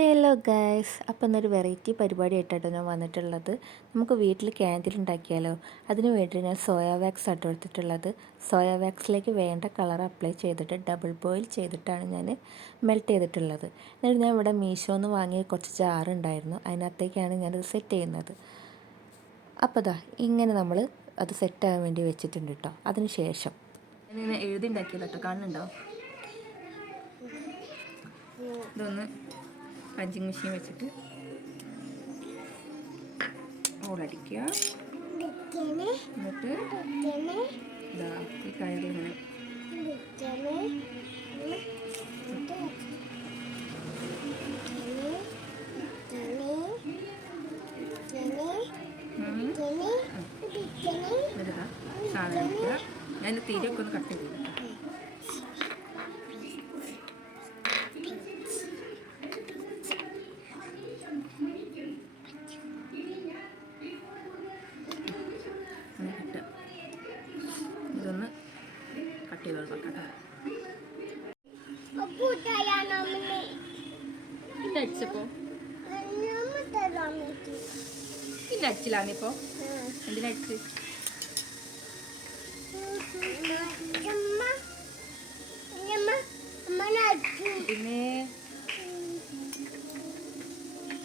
Hello guys, അപ്പോൾ ഇന്നൊരു variety പരിപാടിയായിട്ടാണ് ഞാൻ വന്നിട്ടുള്ളത്. നമുക്ക് വീട്ടിൽ ക്യാൻഡിൽ ഉണ്ടാക്കിയാലോ. അതിന് വേണ്ടി ഞാൻ സോയാ വാക്സ് ആട്ടോ എടുത്തിട്ടുള്ളത്. സോയാ വാക്സിലേക്ക് വേണ്ട കളർ അപ്ലൈ ചെയ്തിട്ട് ഡബിൾ ബോയിൽ ചെയ്തിട്ടാണ് ഞാൻ മെൽറ്റ് ചെയ്തിട്ടുള്ളത്. എന്നിട്ട് ഞാൻ ഇവിടെ മീഷോന്ന് വാങ്ങിയ കുറച്ച് ജാറുണ്ടായിരുന്നു, അതിനകത്തേക്കാണ് ഞാനത് സെറ്റ് ചെയ്യുന്നത്. അപ്പോൾ ദാ ഇങ്ങനെ നമ്മൾ അത് സെറ്റാകാൻ വേണ്ടി വെച്ചിട്ടുണ്ട് കേട്ടോ. അതിന് ശേഷം ഞാനിങ്ങനെ എഴുതി ഉണ്ടാക്കിയത് കേട്ടോ, കാണുന്നുണ്ടോ? ഇതൊന്ന് പഞ്ചിങ് മെഷീൻ വെച്ചിട്ട് ഓളടിക്കുക. എന്നിട്ട് ഇതാ ഈ കയറി ഇങ്ങനെ സാധനം എടുക്കുക. ഞാൻ തീരൊക്കെ ഒന്ന് കട്ട് ചെയ്തു. ഇതൊന്ന് കട്ട് ചെയ്ത് കൊടുക്കാം. പിന്നെ അടിച്ചപ്പോ പിന്നെ അടിച്ചില്ലാന്നിപ്പോ എന്തിനടിച്ച്? പിന്നെ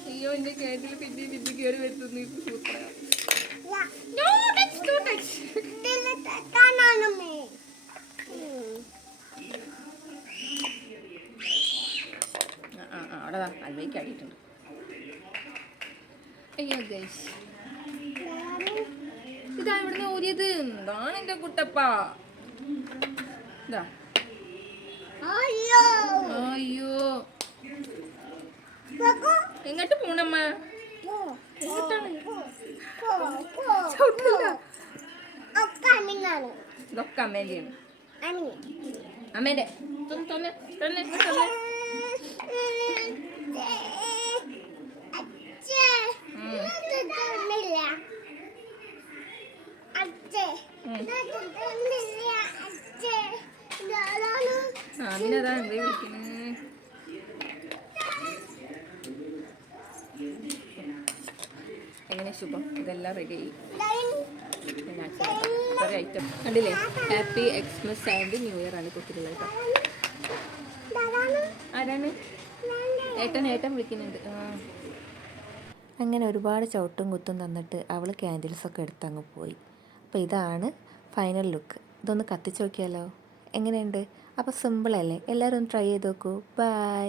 അയ്യോ എന്റെ കേട്ടിൽ പിന്നെ പിന്നെ കയറി വരുത്തുന്നു. അവിടെതാ അൽവയ്ക്ക് അടിയിട്ടുണ്ട്. അയ്യോ ഗൈസ്, ഇതാ ഇവിടുന്ന് ഊരിയത്. എന്താണ് എന്റെ കുട്ടപ്പാ? ഇതാ അയ്യോ എങ്ങോട്ട് പോണമ്മ? ഇതൊക്കെ അമ്മേന്റെയാണ്. അമ്മേന്റെ അമിനതാ എന്തേ വിളിക്കുന്നത്? എങ്ങനെ ശുഭം? ഇതെല്ലാം റെഡി ആയി. കുറേ ഐറ്റം കണ്ടില്ലേ? Happy Xmas and new year ആണ് കുട്ടികളുടെ കേട്ടോ. ആരാണ്? ഏട്ടൻ വിളിക്കുന്നുണ്ട്. അങ്ങനെ ഒരുപാട് ചവിട്ടും കുത്തും തന്നിട്ട് അവൾ ക്യാൻഡിൽസൊക്കെ എടുത്തങ്ങ് പോയി. അപ്പോൾ ഇതാണ് ഫൈനൽ ലുക്ക്. ഇതൊന്ന് കത്തിച്ച് നോക്കിയാലോ, എങ്ങനെയുണ്ട്? അപ്പോൾ സിമ്പിളല്ലേ? എല്ലാവരും ഒന്ന് ട്രൈ ചെയ്ത് നോക്കൂ. ബൈ.